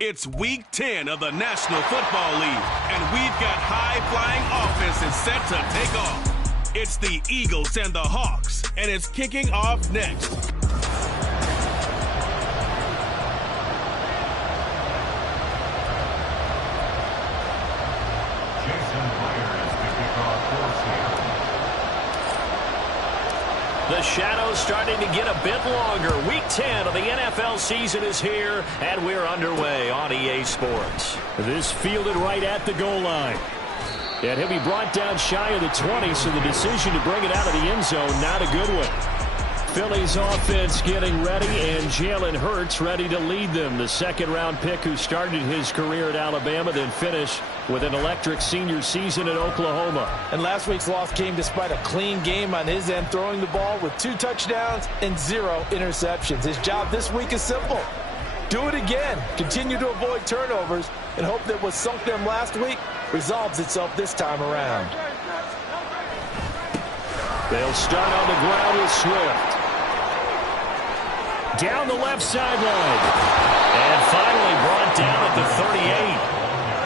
It's Week 10 of the National Football League, and we've got high-flying offenses set to take off. It's the Eagles and the Hawks, and it's kicking off next. The shadow's starting to get a bit longer. Week 10 of the NFL season is here, and we're underway on EA Sports. This fielded right at the goal line. And he'll be brought down shy of the 20, so the decision to bring it out of the end zone, not a good one. Philly's offense getting ready, and Jalen Hurts ready to lead them. The second-round pick who started his career at Alabama, then finished with an electric senior season at Oklahoma. And last week's loss came despite a clean game on his end, throwing the ball with 2 touchdowns and 0 interceptions. His job this week is simple. Do it again. Continue to avoid turnovers and hope that what sunk them last week resolves itself this time around. They'll start on the ground with Swift. Down the left sideline. And finally brought down at the 38.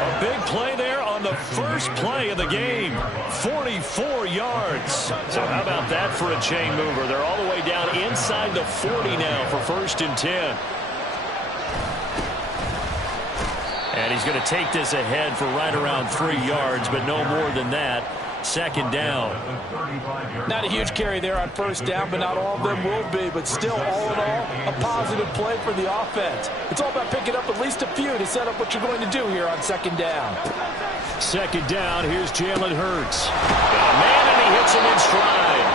A big play there on the first play of the game. 44 yards. So how about that for a chain mover? They're all the way down inside the 40 now for 1st and 10. And he's going to take this ahead for right around 3 yards, but no more than that. 2nd down. Not a huge carry there on 1st down, but not all of them will be. But still, all in all, a positive play for the offense. It's all about picking up at least a few to set up what you're going to do here on 2nd down. 2nd down, here's Jalen Hurts. Got a man, and he hits him in stride.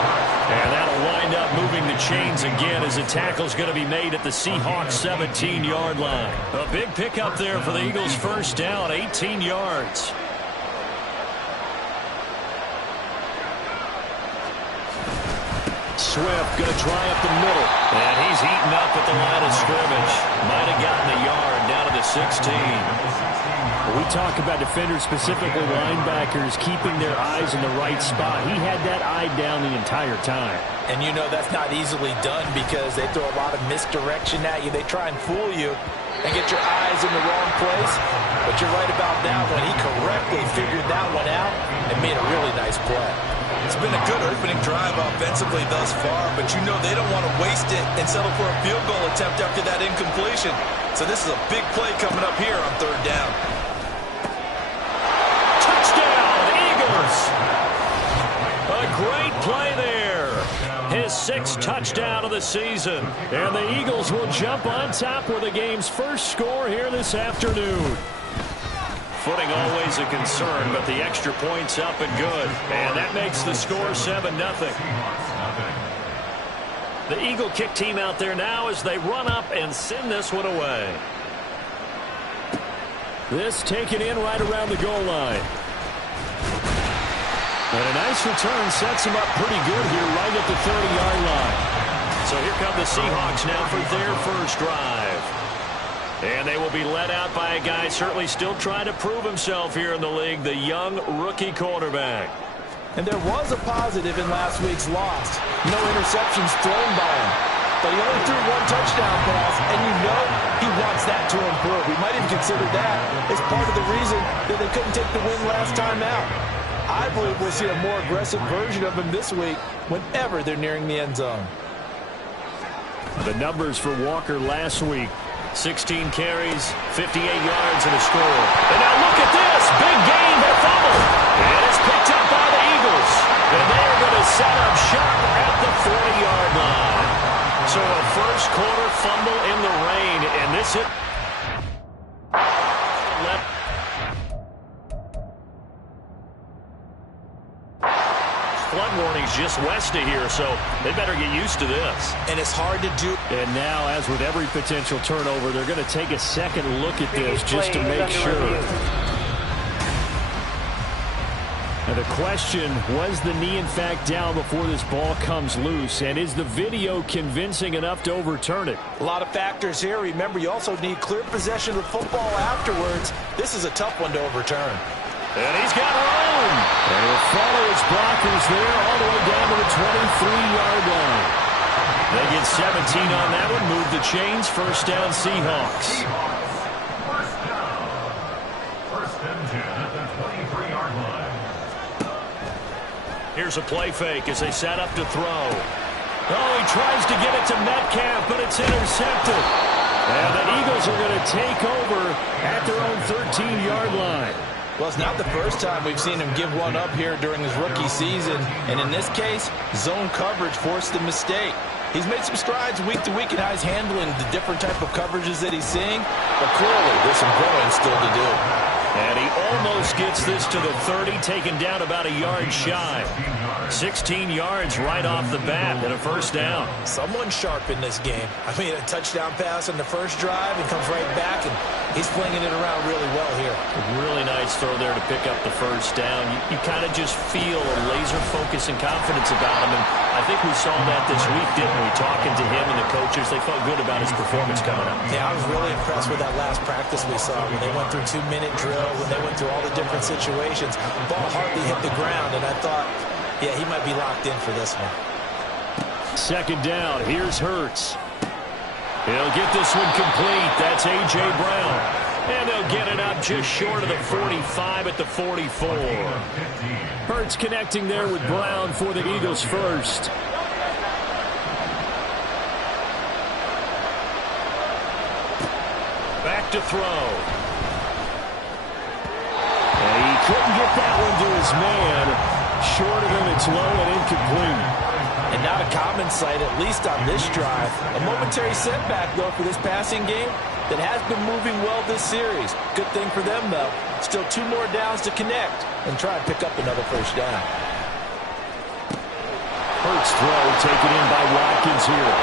And that'll wind up moving the chains again as a tackle's going to be made at the Seahawks 17-yard line. A big pickup there for the Eagles' 1st down, 18 yards. Swift going to try up the middle. And he's eaten up at the line of scrimmage. Might have gotten a yard down to the 16. We talk about defenders, specifically linebackers, keeping their eyes in the right spot. He had that eye down the entire time. And you know that's not easily done because they throw a lot of misdirection at you. They try and fool you and get your eyes in the wrong place. But you're right about that one. He correctly figured that one out and made a really nice play. It's been a good opening drive offensively thus far, but you know they don't want to waste it and settle for a field goal attempt after that incompletion. So this is a big play coming up here on 3rd down. Touchdown, Eagles! A great play there. His 6th touchdown of the season. And the Eagles will jump on top with the game's first score here this afternoon. Footing always a concern, but the extra point's up and good. And that makes the score 7-0. The Eagle kick team out there now as they run up and send this one away. This taken in right around the goal line. And a nice return sets him up pretty good here right at the 30-yard line. So here come the Seahawks now for their first drive. And they will be led out by a guy certainly still trying to prove himself here in the league, the young rookie quarterback. And there was a positive in last week's loss. No interceptions thrown by him. But he only threw 1 touchdown pass, and you know he wants that to improve. We might even consider that as part of the reason that they couldn't take the win last time out. I believe we'll see a more aggressive version of him this week whenever they're nearing the end zone. The numbers for Walker last week. 16 carries, 58 yards, and a score. And now look at this. Big game, they fumble. And it's picked up by the Eagles. And they're going to set up shop at the 40-yard line. So a first quarter fumble in the rain. And this hit. Flood warnings just west of here, so they better get used to this. And it's hard to do. And now, as with every potential turnover, they're going to take a second look at this just to make sure. Now the question, was the knee in fact down before this ball comes loose? And is the video convincing enough to overturn it? A lot of factors here. Remember, you also need clear possession of the football afterwards. This is a tough one to overturn. And he's got room. And he'll follow his blockers there all the way down to the 23-yard line. They get 17 on that one. Move the chains. 1st down Seahawks. Here's a play fake as they set up to throw. Oh, he tries to get it to Metcalf, but it's intercepted. And the Eagles are going to take over at their own 13-yard line. Well, it's not the first time we've seen him give one up here during his rookie season. And in this case, zone coverage forced the mistake. He's made some strides week to week in how he's handling the different type of coverages that he's seeing. But clearly, there's some growing still to do. And he almost gets this to the 30, taken down about a yard shy. 16 yards right off the bat and a first down. Someone sharp in this game. I mean, a touchdown pass on the first drive and comes right back, and he's flinging it around really well here. A really nice throw there to pick up the first down. You kind of just feel a laser focus and confidence about him, and I think we saw that this week, didn't we? Talking to him and the coaches, they felt good about his performance coming up. Yeah, I was really impressed with that last practice we saw when they went through 2-minute drill, when they went through all the different situations. The ball hardly hit the ground, and I thought, yeah, he might be locked in for this one. Second down. Here's Hurts. He'll get this one complete. That's A.J. Brown. And they'll get it up just short of the 45 at the 44. Hurts connecting there with Brown for the Eagles first. Back to throw. And he couldn't get that one to his man. Short of him, it's low and incomplete. And not a common sight, at least on this drive. A momentary setback, though, for this passing game that has been moving well this series. Good thing for them, though. Still 2 more downs to connect and try and pick up another first down. Hurts throw taken in by Watkins here.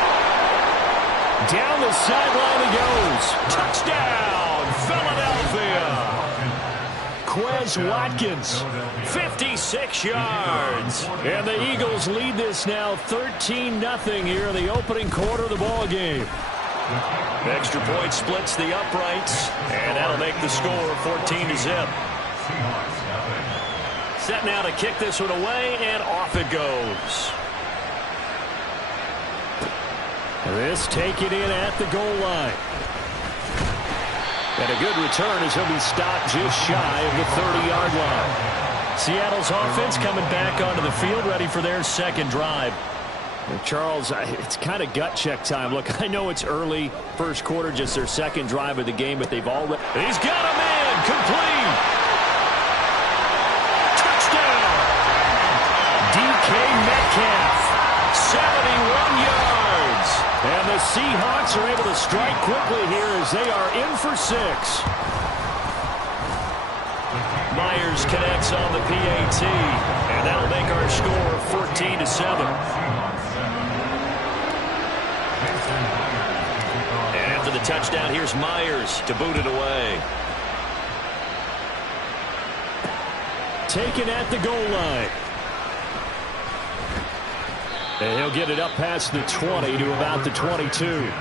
Down the sideline he goes. Touchdown, Philadelphia. Quez Watkins, 56 yards. And the Eagles lead this now 13-0 here in the opening quarter of the ball game. Extra point splits the uprights, and that'll make the score 14-0. Set now to kick this one away, and off it goes. This taken in at the goal line. And a good return as he'll be stopped just shy of the 30-yard line. Seattle's offense coming back onto the field, ready for their second drive. And Charles, it's kind of gut check time. Look, I know it's early, first quarter, just their second drive of the game, but they've already... He's got a man, complete. Touchdown. DK Metcalf, 71 yards. And the Seahawks are able to strike quickly here as they are in for 6. Myers connects on the PAT, and that'll make our score 14-7. And after the touchdown, here's Myers to boot it away. Taken at the goal line. And he'll get it up past the 20 to about the 22.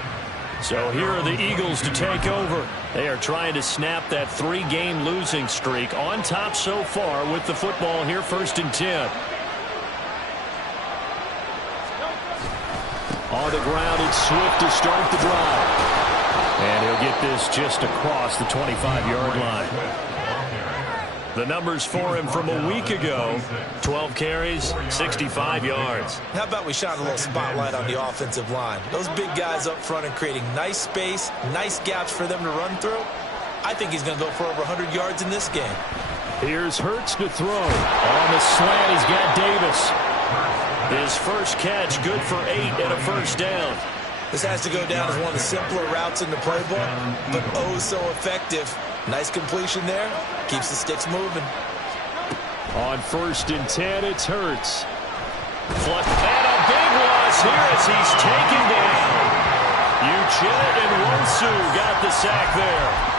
So here are the Eagles to take over. They are trying to snap that 3-game losing streak, on top so far with the football here, 1st and 10. On the ground, it's Swift to start the drive. And he'll get this just across the 25-yard line. The numbers for him from a week ago, 12 carries, 65 yards. How about we shine a little spotlight on the offensive line? Those big guys up front are creating nice space, nice gaps for them to run through. I think he's going to go for over 100 yards in this game. Here's Hurts to throw. On the slant, he's got Davis. His first catch, good for 8 and a first down. This has to go down as one of the simpler routes in the playbook, but oh so effective. Nice completion there. Keeps the sticks moving. On 1st and 10, it's Hurts. And a big loss here as he's taken down. Uchenna and Wosu got the sack there.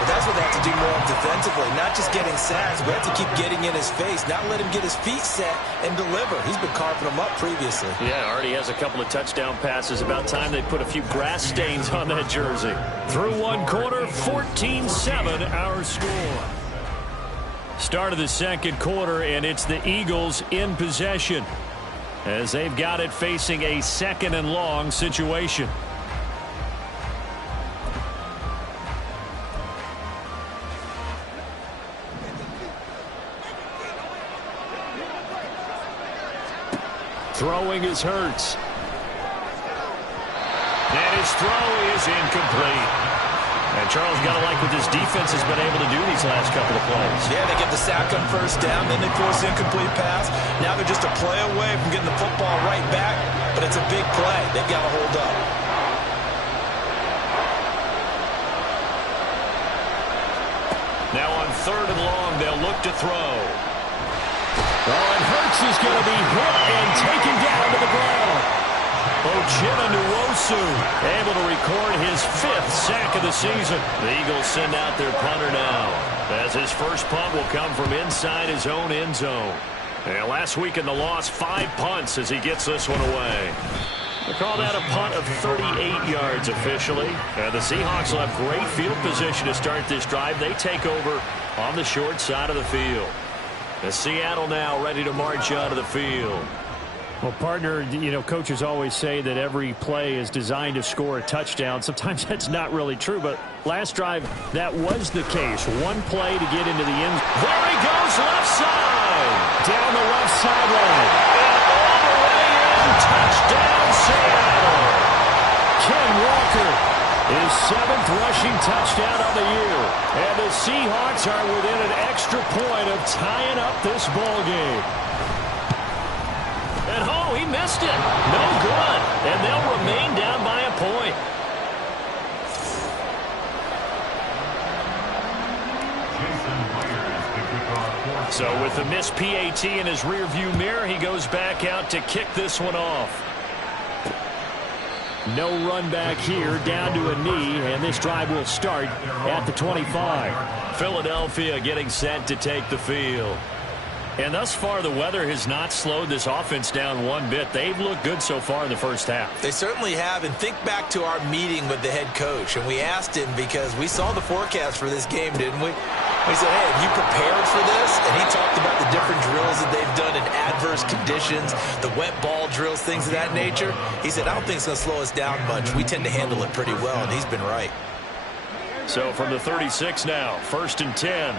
But that's what they have to do more defensively, not just getting sacks. We have to keep getting in his face, not let him get his feet set and deliver. He's been carving them up previously. Yeah, already has a couple of touchdown passes. About time they put a few grass stains on that jersey. Through one quarter, 14-7 our score. Start of the second quarter, and it's the Eagles in possession as they've got it facing a 2nd and long situation. Throwing is Hurts. And his throw is incomplete. And Charles, got to like what this defense has been able to do these last couple of plays. Yeah, they get the sack on first down, then they force the incomplete pass. Now they're just a play away from getting the football right back, but it's a big play. They've got to hold up. Now on 3rd and long, they'll look to throw. Oh, and Hurts is going to be hit and taken down to the ground. Uchenna Nwosu able to record his 5th sack of the season. The Eagles send out their punter now, as his first punt will come from inside his own end zone. And last week in the loss, 5 punts as he gets this one away. They call that a punt of 38 yards officially. And the Seahawks will have great field position to start this drive. They take over on the short side of the field. As Seattle now ready to march out of the field. Well, partner, you know, coaches always say that every play is designed to score a touchdown. Sometimes that's not really true, but last drive, that was the case. One play to get into the end. There he goes, left side. Down the left sideline. And all the way in, touchdown, Seattle. Ken Walker, his 7th rushing touchdown of the year. And the Seahawks are within an extra point of tying up this ball game. And oh, he missed it. No good. And they'll remain down by a point. So with the missed PAT in his rearview mirror, he goes back out to kick this one off. No run back here, down to a knee, and this drive will start at the 25. Philadelphia getting set to take the field. And thus far, the weather has not slowed this offense down one bit. They've looked good so far in the first half. They certainly have. And think back to our meeting with the head coach. And we asked him because we saw the forecast for this game, didn't we? We said, hey, have you prepared for this? And he talked about the different drills that they've done in adverse conditions, the wet ball drills, things of that nature. He said, I don't think it's going to slow us down much. We tend to handle it pretty well, and he's been right. So from the 36 now, 1st and 10.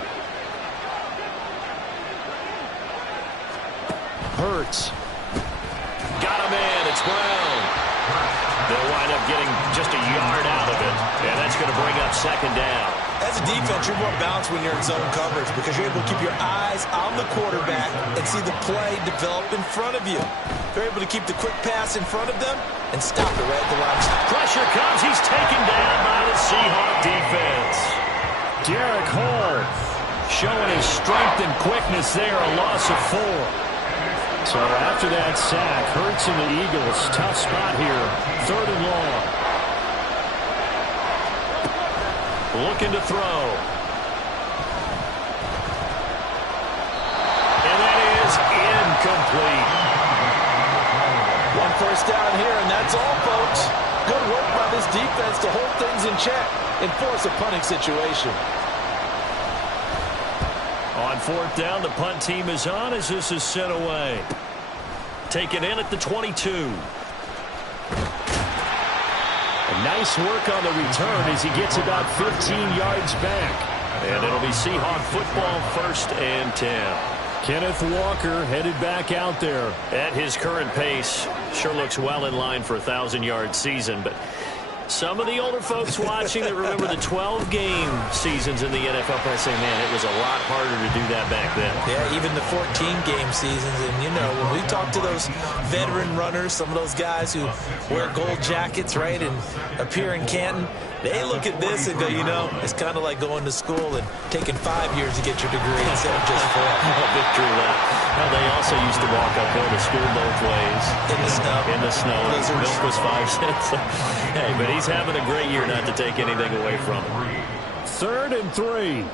Hurts. Got him in. It's Brown. They'll wind up getting just a yard out of it, and that's going to bring up 2nd down. As a defense, you're more balanced when you're in zone coverage because you're able to keep your eyes on the quarterback and see the play develop in front of you. They're able to keep the quick pass in front of them and stop it right at the line. Pressure comes. He's taken down by the Seahawk defense. Derek Hall showing his strength and quickness there, a loss of 4. So after that sack, Hurts and the Eagles, tough spot here, 3rd and long. Looking to throw. And that is incomplete. 1 first down here, and that's all, folks. Good work by this defense to hold things in check and force a punting situation. On 4th down, the punt team is on as this is sent away. Taken in at the 22. Nice work on the return as he gets about 15 yards back. And it'll be Seahawk football, 1st and 10. Kenneth Walker headed back out there. At his current pace, sure looks well in line for a 1,000-yard season, but some of the older folks watching that remember the 12-game seasons in the NFL probably say, man, it was a lot harder to do that back then. Yeah, even the 14-game seasons. And, you know, when we talk to those veteran runners, some of those guys who wear gold jackets, right, and appear in Canton, they look at this and go, you know, it's kind of like going to school and taking 5 years to get your degree instead of just 4. A bit true that. Now, they also used to walk uphill to school both ways. In the snow. In the snow. Blizzards. Milk was 5 cents. Hey, but he's having a great year not to take anything away from him. 3rd and 3.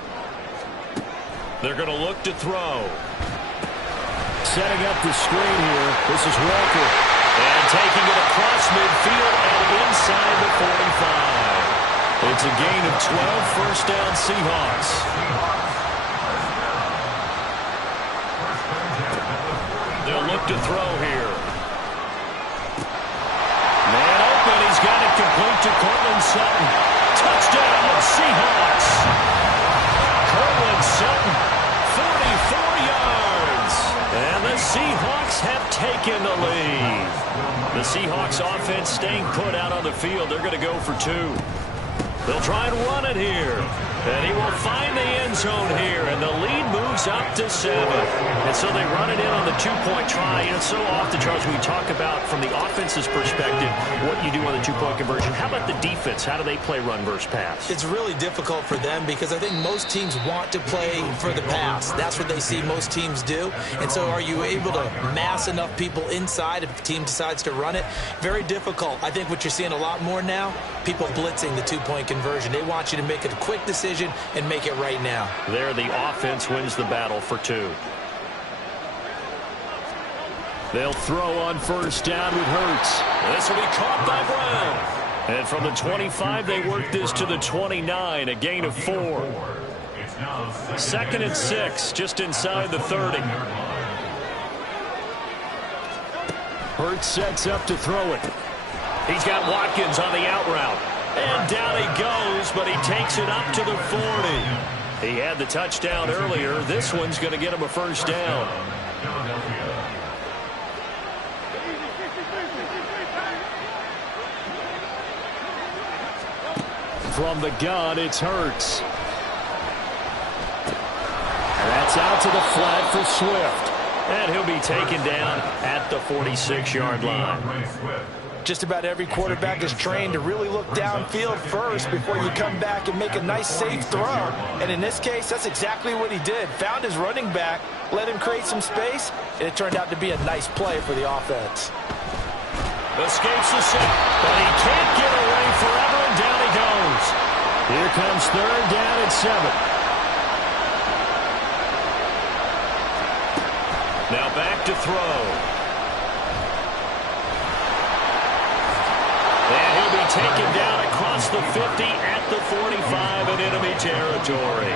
They're going to look to throw. Setting up the screen here. This is Walker. And taking it across midfield and inside the 45. It's a gain of 12, 1st down Seahawks. They'll look to throw here. Man open, he's got it complete to Cortland Sutton. Touchdown, Seahawks. Cortland Sutton, 44 yards. And the Seahawks have taken the lead. Seahawks offense staying put out on the field. They're going to go for 2. They'll try and run it here. And he will find the end zone here. And the lead moves up to 7. And so they run it in on the 2-point try. And so often, Charles, we talk about from the offense's perspective what you do on the 2-point conversion. How about the defense? How do they play run versus pass? It's really difficult for them because I think most teams want to play for the pass. That's what they see most teams do. And so are you able to mass enough people inside if the team decides to run it? Very difficult. I think what you're seeing a lot more now, people blitzing the 2-point conversion. They want you to make a quick decision and make it right now. There, the offense wins the battle for 2. They'll throw on first down with Hurts. This will be caught by Brown. And from the 25, they work this to the 29, a gain of 4. 2nd and 6, just inside the 30. Hurts sets up to throw it. He's got Watkins on the out route. And down he goes, but he takes it up to the 40. He had the touchdown earlier. This one's going to get him a first down. From the gun, it's Hurts. That's out to the flat for Swift. And he'll be taken down at the 46-yard line. Just about every quarterback is trained to really look downfield first before you come back and make a nice, safe throw. And in this case, that's exactly what he did. Found his running back, let him create some space, and it turned out to be a nice play for the offense. Escapes the sack, but he can't get away forever, and down he goes. Here comes 3rd down and 7. Now back to throw. And he'll be taken down across the 50 at the 45 in enemy territory.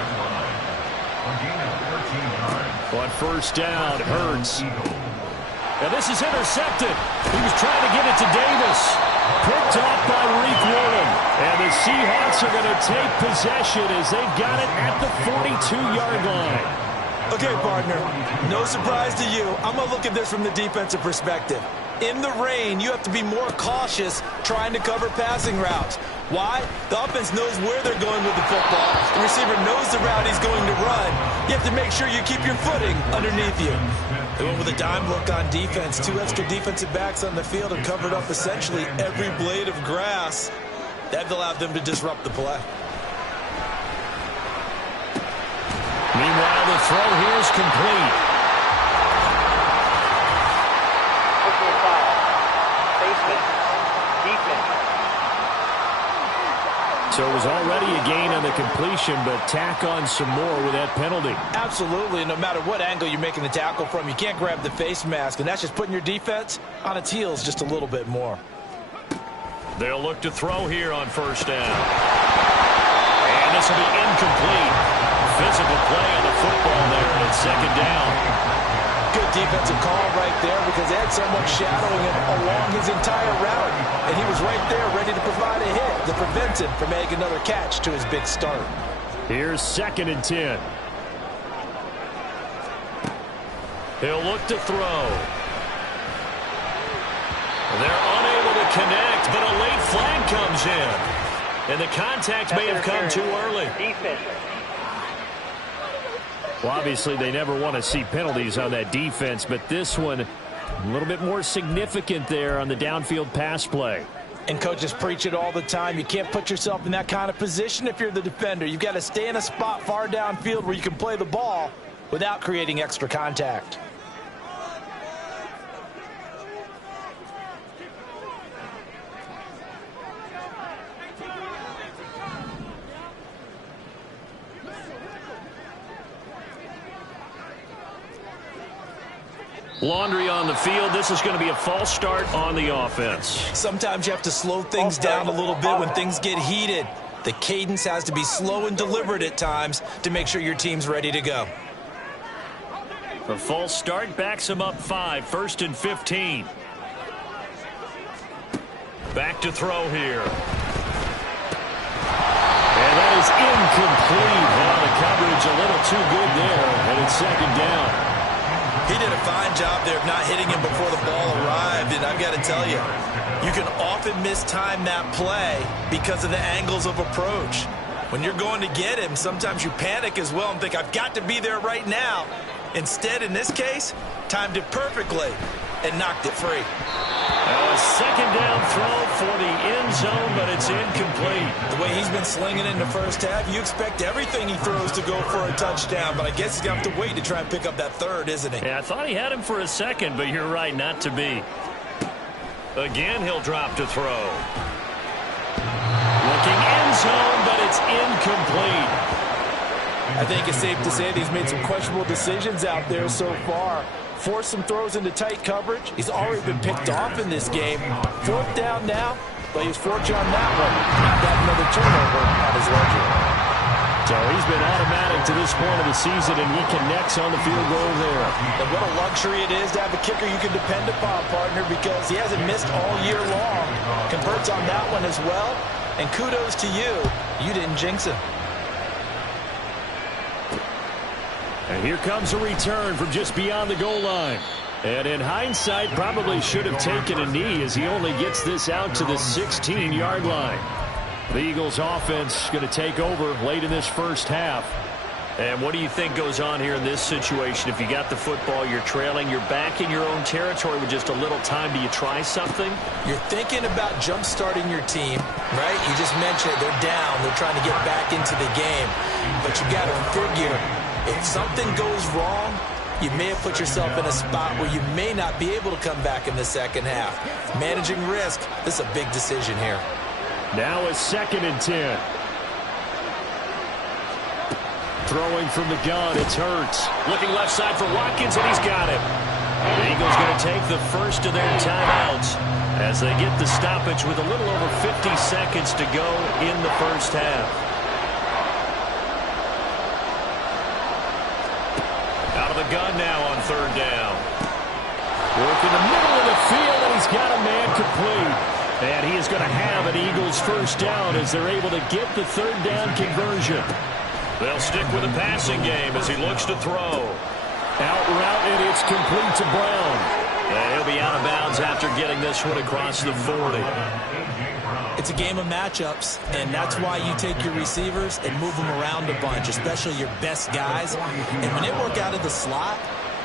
On first down, Hurts. And this is intercepted. He was trying to get it to Davis. Picked off by Reek Warren. And the Seahawks are going to take possession as they've got it at the 42-yard line. Okay, partner, no surprise to you. I'm going to look at this from the defensive perspective. In the rain, you have to be more cautious trying to cover passing routes. Why? The offense knows where they're going with the football. The receiver knows the route he's going to run. You have to make sure you keep your footing underneath you. They went with a dime look on defense. 2 extra defensive backs on the field and covered up essentially every blade of grass. That allowed them to disrupt the play. Meanwhile, the throw here is complete. So it was already a gain on the completion, but tack on some more with that penalty. Absolutely. No matter what angle you're making the tackle from, you can't grab the face mask, and that's just putting your defense on its heels just a little bit more. They'll look to throw here on first down. And this will be incomplete. Physical play on the football there, and it's 2nd down. Good defensive call right there because they had someone shadowing him along his entire route, and he was right there ready to provide a hit to prevent him from making another catch to his big start. Here's 2nd and 10. He'll look to throw. They're unable to connect, but a late flag comes in. And the contact may have come too early. Well, obviously, they never want to see penalties on that defense, but this one a little bit more significant there on the downfield pass play. And coaches preach it all the time. You can't put yourself in that kind of position if you're the defender. You've got to stay in a spot far downfield where you can play the ball without creating extra contact. Laundry on the field. This is going to be a false start on the offense. Sometimes you have to slow things down a little bit when things get heated. The cadence has to be slow and deliberate at times to make sure your team's ready to go. The false start backs him up 5, 1st and 15. Back to throw here. And that is incomplete. Well, the coverage a little too good there, and it's 2nd down. He did a fine job there of not hitting him before the ball arrived, and I've got to tell you, You can often mistime that play because of the angles of approach. When you're going to get him, sometimes you panic as well and think, I've got to be there right now. Instead, in this case, timed it perfectly and knocked it free. A second down throw for the end zone, but it's incomplete. The way he's been slinging in the first half, you expect everything he throws to go for a touchdown, but I guess he's going to have to wait to try and pick up that third, isn't he? Yeah, I thought he had him for a second, but you're right, not to be. Again, he'll drop to throw. Looking end zone, but it's incomplete. I think it's safe to say that he's made some questionable decisions out there so far. Forced some throws into tight coverage. He's already been picked off in this game. 4th down now, but he was fortunate on that one. Not got another turnover on his ledger. So he's been automatic to this point of the season, and he connects on the field goal there. And what a luxury it is to have a kicker you can depend upon, partner, because he hasn't missed all year long. Converts on that one as well. And kudos to you. You didn't jinx him. And here comes a return from just beyond the goal line. And in hindsight, probably should have taken a knee as he only gets this out to the 16-yard line. The Eagles offense going to take over late in this first half. And what do you think goes on here in this situation? If you got the football, you're trailing, you're back in your own territory with just a little time. Do you try something? You're thinking about jump-starting your team, right? You just mentioned it. They're down. They're trying to get back into the game. But you got to figure, if something goes wrong, you may have put yourself in a spot where you may not be able to come back in the second half. Managing risk, this is a big decision here. Now a 2nd and 10. Throwing from the gun, it's Hurts. Looking left side for Watkins, and he's got him. The Eagles going to take the first of their timeouts as they get the stoppage with a little over 50 seconds to go in the first half. Out of the gun now on 3rd down. Work in the middle of the field, and he's got a man complete. And he is going to have an Eagles first down as they're able to get the 3rd down conversion. They'll stick with the passing game as he looks to throw. Out route, and it's complete to Brown. And he'll be out of bounds after getting this one across the 40. It's a game of matchups, and that's why you take your receivers and move them around a bunch, especially your best guys. And when they work out of the slot,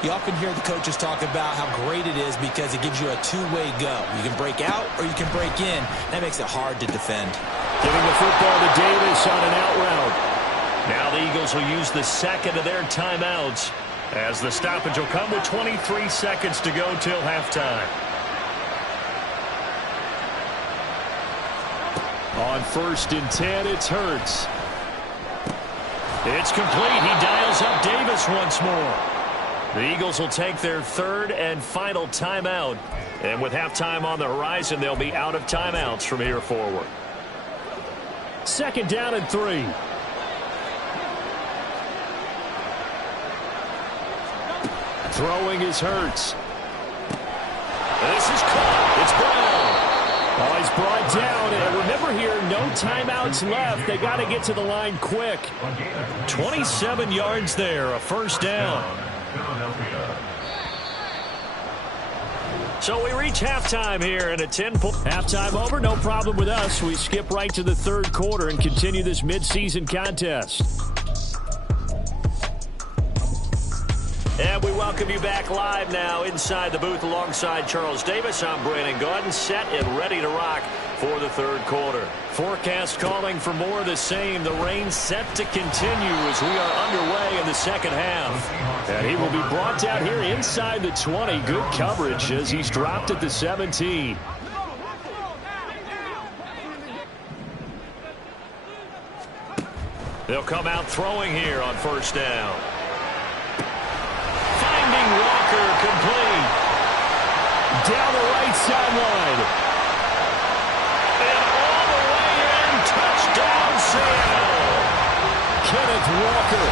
you often hear the coaches talk about how great it is because it gives you a two-way go. You can break out or you can break in. That makes it hard to defend. Giving the football to Davis on an out route. Now the Eagles will use the 2nd of their timeouts as the stoppage will come with 23 seconds to go till halftime. On 1st and 10, it's Hurts. It's complete. He dials up Davis once more. The Eagles will take their 3rd and final timeout. And with halftime on the horizon, they'll be out of timeouts from here forward. 2nd down and 3. Throwing is Hurts. This is caught. It's Brown. Oh, he's brought down. And remember here, no timeouts left. They got to get to the line quick. 27 yards there, a first down. So we reach halftime here in a 10-point. Halftime over, no problem with us. We skip right to the 3rd quarter and continue this midseason contest. And we welcome you back live now inside the booth alongside Charles Davis. I'm Brandon Gaudin, set and ready to rock for the 3rd quarter. Forecast calling for more of the same. The rain set to continue as we are underway in the 2nd half. And he will be brought down here inside the 20. Good coverage as he's dropped at the 17. They'll come out throwing here on 1st down. Walker complete. Down the right sideline. And all the way in. Touchdown, Seattle. Kenneth Walker.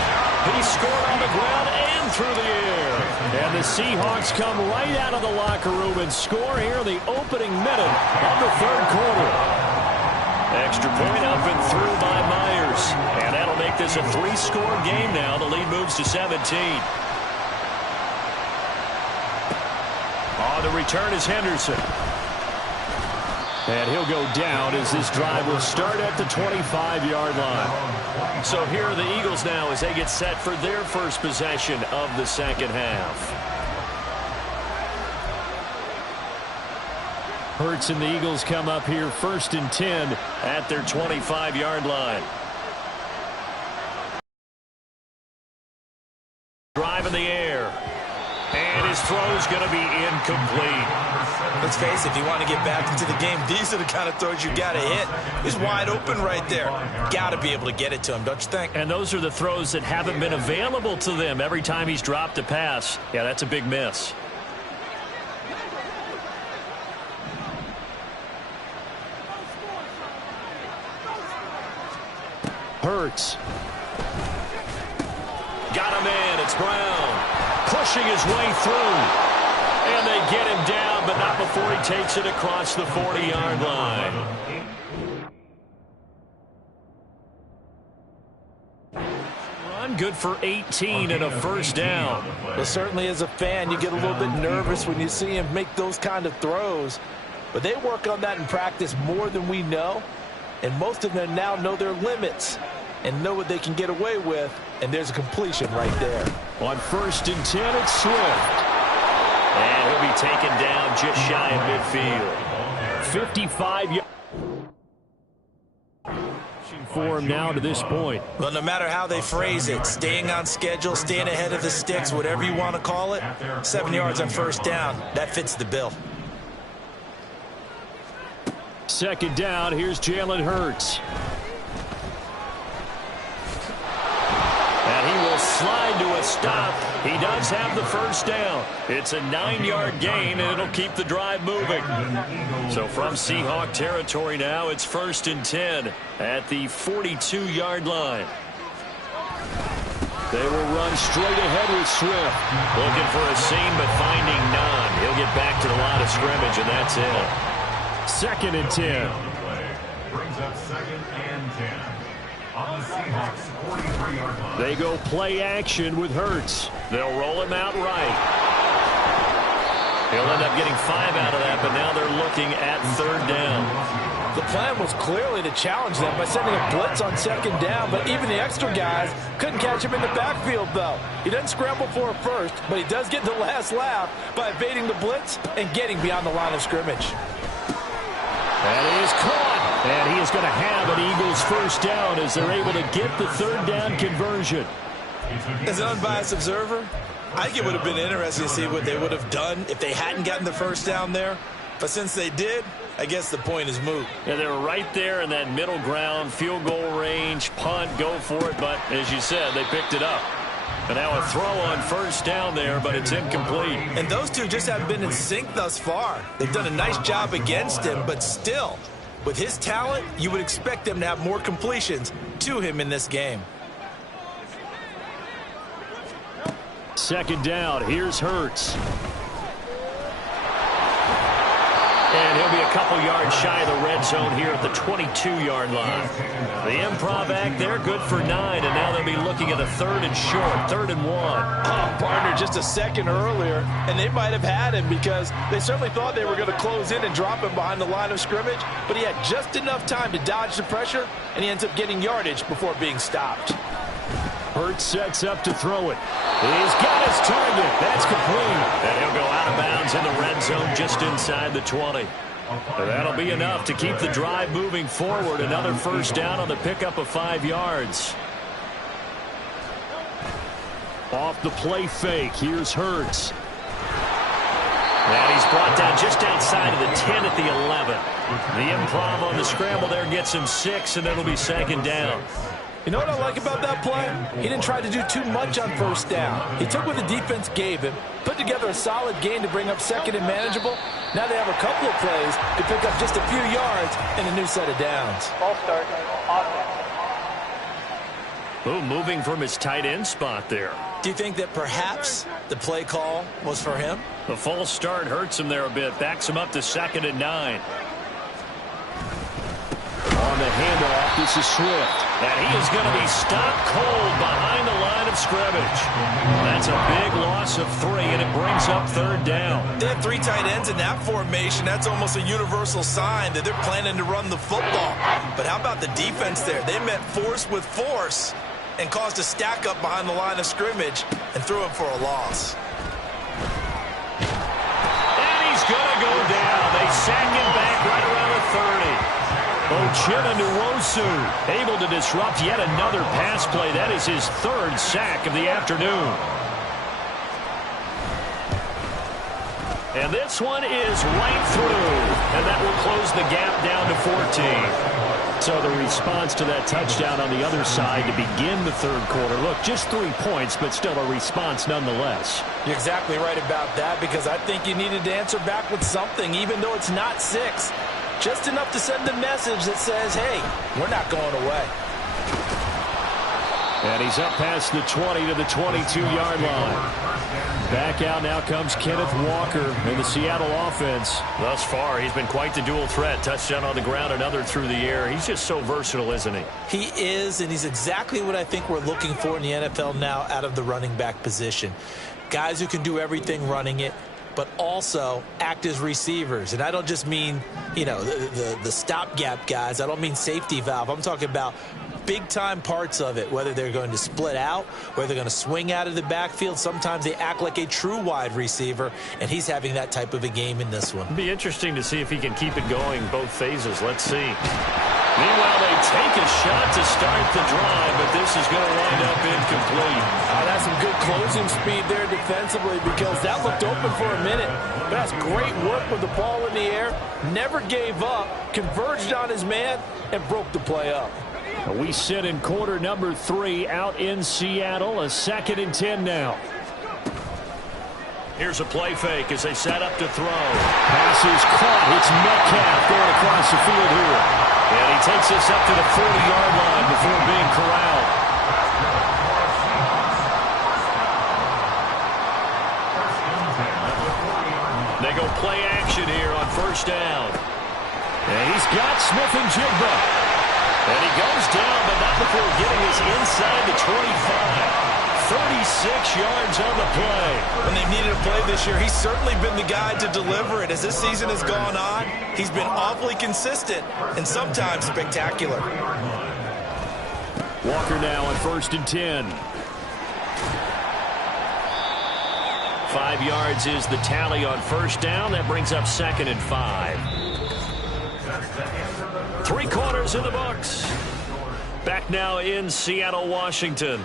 He scored on the ground and through the air. And the Seahawks come right out of the locker room and score here in the opening minute of the 3rd quarter. Extra point up and through by Myers. And that'll make this a 3-score game now. The lead moves to 17. On the return is Henderson. And he'll go down as this drive will start at the 25-yard line. So here are the Eagles now as they get set for their first possession of the second half. Hurts and the Eagles come up here 1st and 10 at their 25-yard line. Drive in the air. And his throw's going to be incomplete. Let's face it, if you want to get back into the game, these are the kind of throws you got to hit. He's wide open right there. Got to be able to get it to him, don't you think? And those are the throws that haven't been available to them every time he's dropped a pass. Yeah, that's a big miss. Hurts. Got him in. It's Brown. Pushing his way through. And they get him down, but not before he takes it across the 40-yard line. Run good for 18 and a first down. Well, certainly as a fan, you get a little bit nervous when you see him make those kind of throws. But they work on that in practice more than we know. And most of them now know their limits and know what they can get away with. And there's a completion right there. On 1st and 10, it's Swift. And he'll be taken down just shy of midfield. 55 yards for him now to this point. Well, no matter how they phrase it, staying on schedule, staying ahead of the sticks, whatever you want to call it, 7 yards on first down, that fits the bill. 2nd down, here's Jalen Hurts. And he will slide to a stop. He does have the first down. It's a 9-yard gain, and it'll keep the drive moving. So from Seahawk territory now, it's 1st and 10 at the 42-yard line. They will run straight ahead with Swift. Looking for a seam, but finding none. He'll get back to the line of scrimmage, and that's it. 2nd and 10. Brings up 2nd and 10. On the Seahawks 43-yard line. They go play action with Hurts. They'll roll him out right. He'll end up getting 5 out of that, but now they're looking at 3rd down. The plan was clearly to challenge them by sending a blitz on 2nd down, but even the extra guys couldn't catch him in the backfield, though. He doesn't scramble for a first, but he does get the last laugh by evading the blitz and getting beyond the line of scrimmage. That is caught. And he is going to have an Eagles first down as they're able to get the 3rd down conversion. As an unbiased observer, I think it would have been interesting to see what they would have done if they hadn't gotten the first down there. But since they did, I guess the point is moot. Yeah, they were right there in that middle ground, field goal range, punt, go for it. But as you said, they picked it up. And now a throw on first down there, but it's incomplete. And those two just haven't been in sync thus far. They've done a nice job against him, but still, with his talent, you would expect them to have more completions to him in this game. 2nd down, here's Hurts. And he'll be a couple yards shy of the red zone here at the 22-yard line. The improv act there, good for 9, and now they'll be looking at a 3rd and short, 3rd and 1. Oh, partner, just a second earlier, and they might have had him because they certainly thought they were going to close in and drop him behind the line of scrimmage, but he had just enough time to dodge the pressure, and he ends up getting yardage before being stopped. Hurts sets up to throw it. He's got his target. That's complete. And he'll go out of bounds in the red zone just inside the 20. And that'll be enough to keep the drive moving forward. Another first down on the pickup of 5 yards. Off the play fake. Here's Hurts. And he's brought down just outside of the 10 at the 11. The improv on the scramble there gets him 6, and it'll be 2nd down. You know what I like about that play? He didn't try to do too much on first down. He took what the defense gave him, put together a solid gain to bring up 2nd and manageable. Now they have a couple of plays to pick up just a few yards and a new set of downs. False start, offense. Oh, moving from his tight end spot there. Do you think that perhaps the play call was for him? The false start hurts him there a bit, backs him up to 2nd and 9. On the handoff, This is Swift. And he is going to be stopped cold behind the line of scrimmage. That's a big loss of 3, and it brings up 3rd down. They have 3 tight ends in that formation. That's almost a universal sign that they're planning to run the football. But how about the defense there? They met force with force and caused a stack up behind the line of scrimmage and threw him for a loss. And he's going to go down. They sack him back right around the 30. Uchenna-Nwosu able to disrupt yet another pass play. That is his 3rd sack of the afternoon. And this one is right through. And that will close the gap down to 14. So the response to that touchdown on the other side to begin the 3rd quarter. Look, just 3 points, but still a response nonetheless. You're exactly right about that, because I think you needed to answer back with something, even though it's not 6. Just enough to send a message that says, hey, we're not going away. And he's up past the 20 to the 22-yard line. Back out now comes Kenneth Walker in the Seattle offense. Thus far, he's been quite the dual threat. Touchdown on the ground, another through the air. He's just so versatile, isn't he? He is, and he's exactly what I think we're looking for in the NFL now out of the running back position. Guys who can do everything running it, but also act as receivers. And I don't just mean, you know, the stopgap guys. I don't mean safety valve. I'm talking about big-time parts of it, whether they're going to split out, whether they're going to swing out of the backfield. Sometimes they act like a true wide receiver, and he's having that type of a game in this one. It'll be interesting to see if he can keep it going both phases. Let's see. Meanwhile, they take a shot to start the drive, but this is going to wind up incomplete. That's some good closing speed there defensively, because that looked open for a minute. But that's great work with the ball in the air. Never gave up, converged on his man, and broke the play up. We sit in quarter number 3 out in Seattle. A 2nd and 10 now. Here's a play fake as they set up to throw. Pass is caught. It's Metcalf going across the field here. And he takes this up to the 40-yard line before being corralled. They go play action here on 1st down. And he's got Smith and Jigba. And he goes down, but not before getting this inside the 25. 36 yards on the play. When they've needed a play this year, he's certainly been the guy to deliver it. As this season has gone on, he's been awfully consistent and sometimes spectacular. Walker now on 1st and 10. 5 yards is the tally on 1st down. That brings up 2nd and 5. 3 quarters in the books. Back now in Seattle, Washington.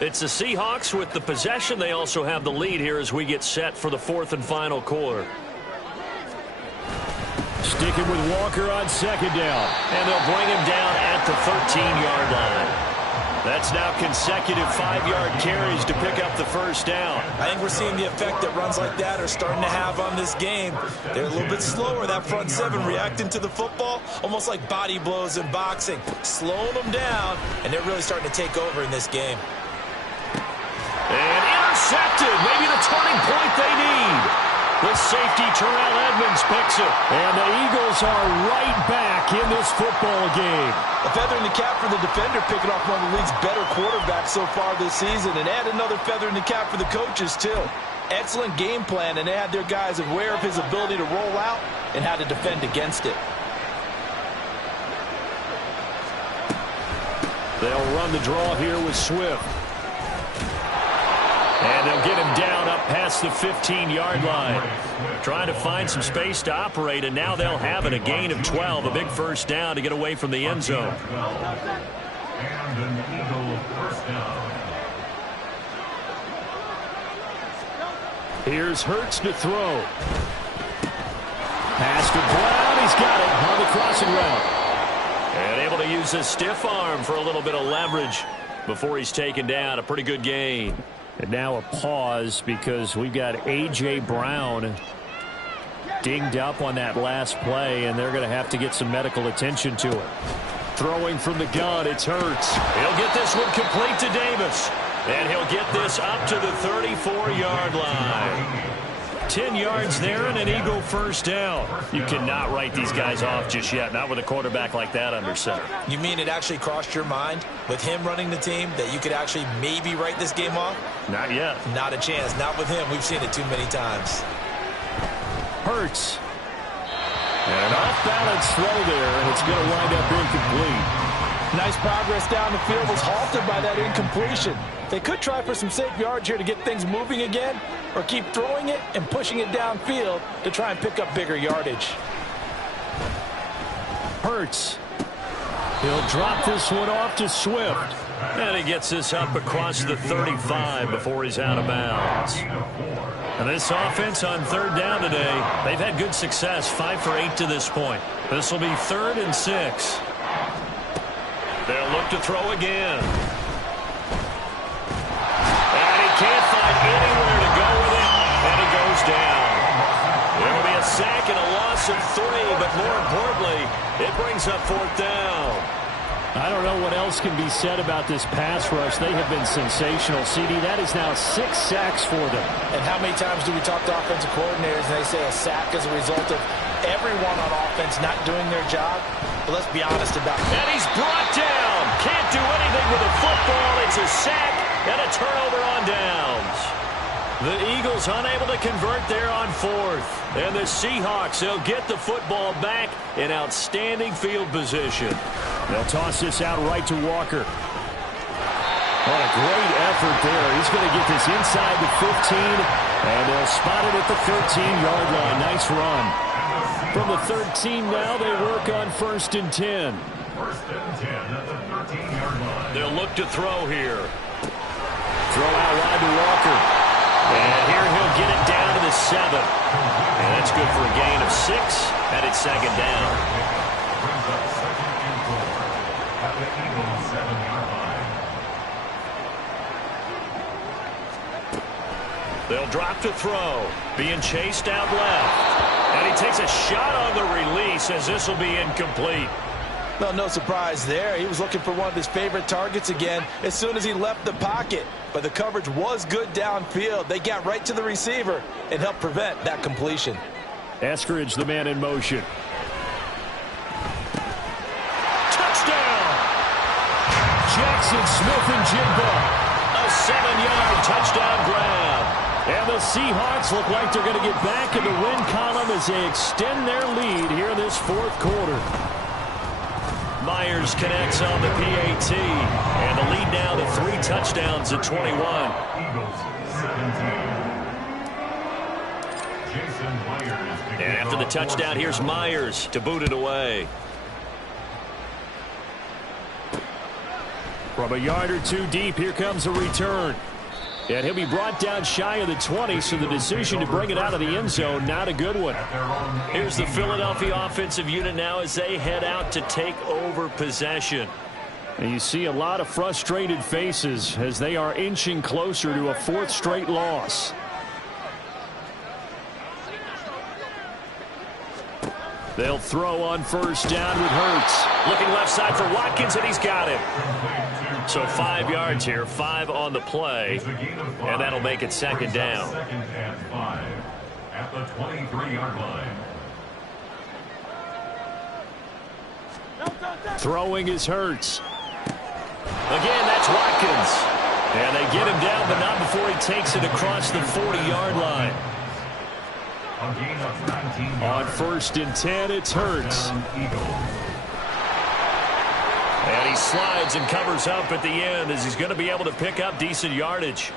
It's the Seahawks with the possession. They also have the lead here as we get set for the 4th and final quarter. Sticking with Walker on 2nd down. And they'll bring him down at the 13-yard line. That's now consecutive 5-yard carries to pick up the 1st down. I think we're seeing the effect that runs like that are starting to have on this game. They're a little bit slower, that front 7, reacting to the football, almost like body blows in boxing, slowing them down, and they're really starting to take over in this game. And intercepted, maybe the turning point they need. The safety, Terrell Edmonds, picks it. And the Eagles are right back in this football game. A feather in the cap for the defender, picking off one of the league's better quarterbacks so far this season. And add another feather in the cap for the coaches, too. Excellent game plan, and they had their guys aware of his ability to roll out and how to defend against it. They'll run the draw here with Swift. And they'll get him down up past the 15-yard line. Trying to find some space to operate, and now they'll have it. A gain of 12, a big 1st down to get away from the end zone. And an Eagle 1st down. Here's Hurts to throw. Pass to Brown. He's got it on the crossing route. And able to use his stiff arm for a little bit of leverage before he's taken down. A pretty good gain. And now a pause because we've got A.J. Brown dinged up on that last play, and they're going to have to get some medical attention to it. Throwing from the gun, it's Hurts. He'll get this one complete to Davis. And he'll get this up to the 34-yard line. 10 yards there and an Eagle first down. You cannot write these guys off just yet, not with a quarterback like that under center. You mean it actually crossed your mind with him running the team that you could actually maybe write this game off? Not yet. Not a chance. Not with him. We've seen it too many times. Hurts. And an off-balance throw there, and it's going to wind up incomplete. Nice progress down the field was halted by that incompletion. They could try for some safe yards here to get things moving again, or keep throwing it and pushing it downfield to try and pick up bigger yardage. Hurts. He'll drop this one off to Swift. And he gets this up across the 35 before he's out of bounds. And this offense on third down today, they've had good success, 5 for 8 to this point. This will be 3rd and 6. They'll look to throw again. And he can't find anywhere to go with it, and he goes down. It'll be a sack and a loss of 3, but more importantly, it brings up 4th down. I don't know what else can be said about this pass rush. They have been sensational. CD, that is now 6 sacks for them. And how many times do we talk to offensive coordinators and they say a sack is a result of everyone on offense not doing their job? But let's be honest about it. And he's brought down. Can't do anything with a football. It's a sack and a turnover on downs. The Eagles unable to convert there on 4th. And the Seahawks, they'll get the football back in outstanding field position. They'll toss this out right to Walker. What a great effort there. He's going to get this inside the 15, and they'll spot it at the 13-yard line. Nice run. From the 13 now, they work on 1st and 10. 1st and 10 at the 13-yard line. They'll look to throw here. Throw out wide to Walker. And here he'll get it down to the 7. And that's good for a gain of 6, and it's 2nd down. Brings up 2nd and 4 at the Eagles' 7-yard line. They'll drop to throw. Being chased out left. And he takes a shot on the release as this will be incomplete. Well, no surprise there. He was looking for one of his favorite targets again as soon as he left the pocket. But the coverage was good downfield. They got right to the receiver and helped prevent that completion. Eskridge, the man in motion. Touchdown! Jackson Smith-Njigba. A 7-yard touchdown grab. And the Seahawks look like they're going to get back in the win column as they extend their lead here in this 4th quarter. Myers connects on the PAT, and the lead now to 3 touchdowns at 21. Eagles 17. Jason Myers. And after the touchdown, here's Myers to boot it away. From a yard or 2 deep, here comes a return. And he'll be brought down shy of the 20, so the decision to bring it out of the end zone, not a good one. Here's the Philadelphia offensive unit now as they head out to take over possession. And you see a lot of frustrated faces as they are inching closer to a 4th straight loss. They'll throw on 1st down with Hurts. Looking left side for Watkins, and he's got him. So 5 yards here, 5 on the play, and that'll make it 2nd down. 2nd and 5 at the 23-yard line. Throwing is Hurts. Again, that's Watkins. And they get him down, but not before he takes it across the 40-yard line. A gain of 19 On yards. 1st and 10, it's Hurts. And he slides and covers up at the end as he's going to be able to pick up decent yardage.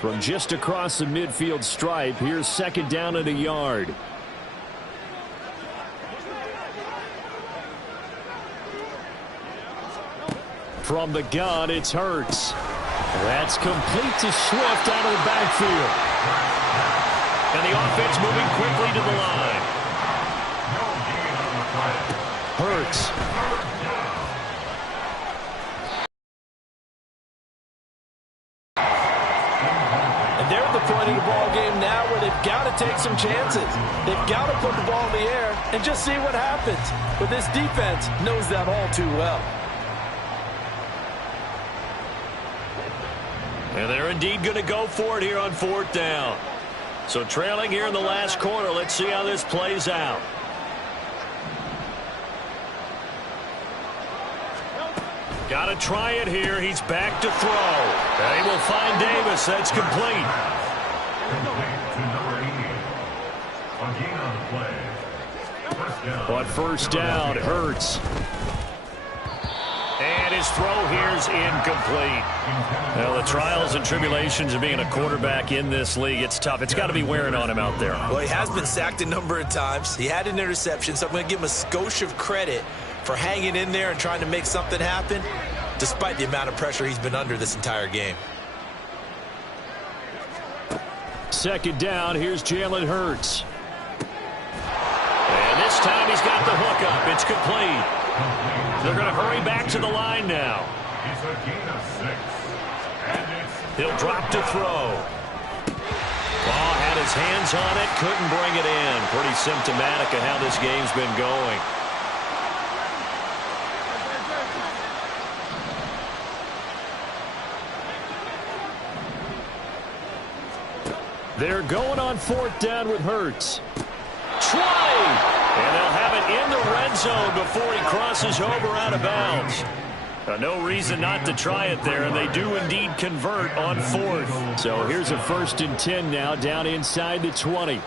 From just across the midfield stripe, here's 2nd down and a yard. From the gun, it's Hurts. That's complete to Swift out of the backfield. And the offense moving quickly to the line. Hurts. And they're at the point of the ball game now where they've got to take some chances. They've got to put the ball in the air and just see what happens. But this defense knows that all too well. And they're indeed going to go for it here on 4th down. So trailing here in the last quarter. Let's see how this plays out. Got to try it here. He's back to throw. They will find Davis. That's complete. But first down, Hurts. And his throw here's incomplete. Well, the trials and tribulations of being a quarterback in this league, it's tough. It's got to be wearing on him out there. Well, he has been sacked a number of times. He had an interception, so I'm going to give him a skosh of credit for hanging in there and trying to make something happen, despite the amount of pressure he's been under this entire game. Second down, here's Jalen Hurts. And this time he's got the hook up. It's complete. They're going to hurry back to the line now. It's a gain of 6. He'll drop to throw. Ball had his hands on it, couldn't bring it in. Pretty symptomatic of how this game's been going. They're going on 4th down with Hurts. Try! And they'll have it in the red zone before he crosses over out of bounds. No reason not to try it there, and they do indeed convert on 4th. So here's a 1st and 10 now, down inside the 20.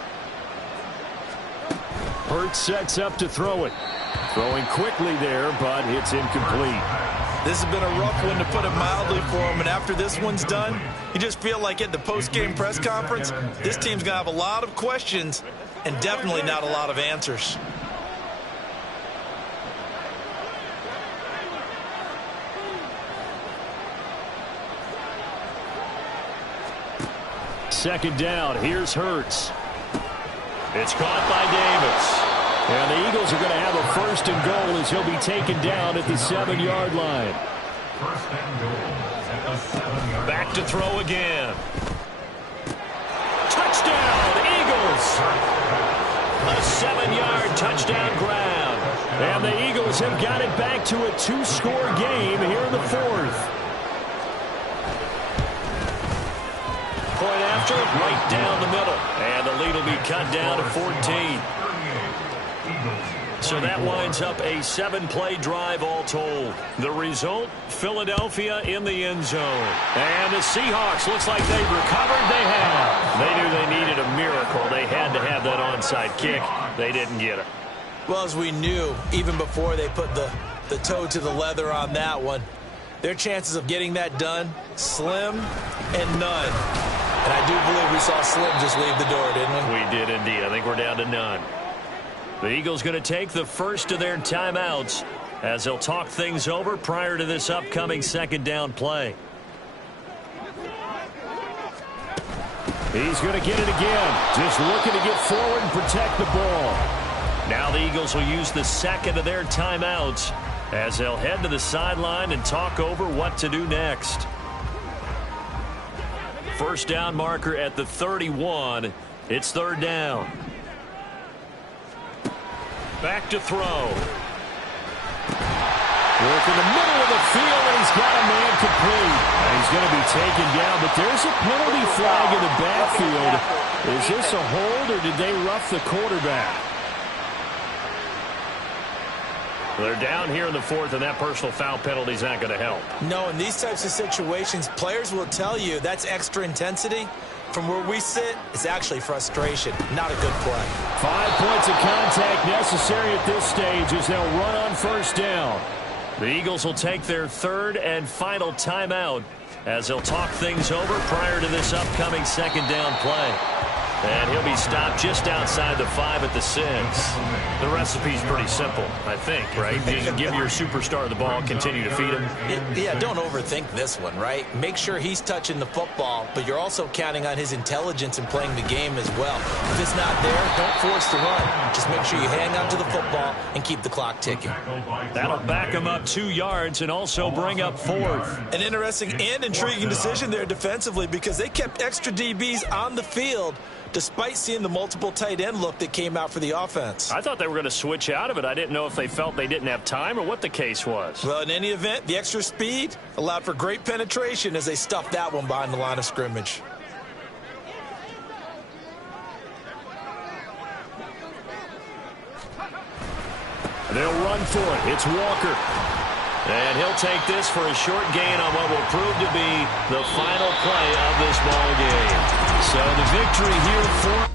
Hurts sets up to throw it. Throwing quickly there, but it's incomplete. This has been a rough one, to put it mildly, for him. And after this one's done, you just feel like at the post-game press conference, this team's going to have a lot of questions and definitely not a lot of answers. Second down, here's Hurts. It's caught by Davis. And the Eagles are going to have a 1st and goal as he'll be taken down at the 7-yard line. 1st and goal at the 7-yard line. Back to throw again. Touchdown, Eagles! A 7-yard touchdown grab. And the Eagles have got it back to a 2-score game here in the 4th. Point after, right down the middle. And the lead will be cut down to 14. So that winds up a 7-play drive all told. The result, Philadelphia in the end zone. And the Seahawks, looks like they've recovered. They have. They knew they needed a miracle. They had to have that onside kick. They didn't get it. Well, as we knew, even before they put the toe to the leather on that one, their chances of getting that done, slim and none. And I do believe we saw Slim just leave the door, didn't we? We did indeed. I think we're down to none. The Eagles going to take the first of their timeouts as they'll talk things over prior to this upcoming 2nd down play. He's going to get it again. Just looking to get forward and protect the ball. Now the Eagles will use the 2nd of their timeouts as they'll head to the sideline and talk over what to do next. 1st down marker at the 31. It's 3rd down. Back to throw. Work in the middle of the field, and he's got a man complete. And he's going to be taken down, but there's a penalty flag in the backfield. Is this a hold, or did they rough the quarterback? They're down here in the 4th, and that personal foul penalty is not going to help. No, in these types of situations, players will tell you that's extra intensity. From where we sit, it's actually frustration. Not a good play. 5 points of contact necessary at this stage as they'll run on 1st down. The Eagles will take their 3rd and final timeout as they'll talk things over prior to this upcoming 2nd down play. And he'll be stopped just outside the 5 at the 6. The recipe's pretty simple, I think, right? Just give your superstar the ball, continue to feed him. Yeah, don't overthink this one, right? Make sure he's touching the football, but you're also counting on his intelligence in playing the game as well. If it's not there, don't force the run. Just make sure you hang on to the football and keep the clock ticking. That'll back him up 2 yards and also bring up 4th. An interesting and intriguing decision there defensively because they kept extra DBs on the field despite seeing the multiple tight end look that came out for the offense. I thought they were going to switch out of it. I didn't know if they felt they didn't have time or what the case was. Well, in any event, the extra speed allowed for great penetration as they stuffed that one behind the line of scrimmage. They'll run for it. It's Walker. And he'll take this for a short gain on what will prove to be the final play of this ball game. So the victory here for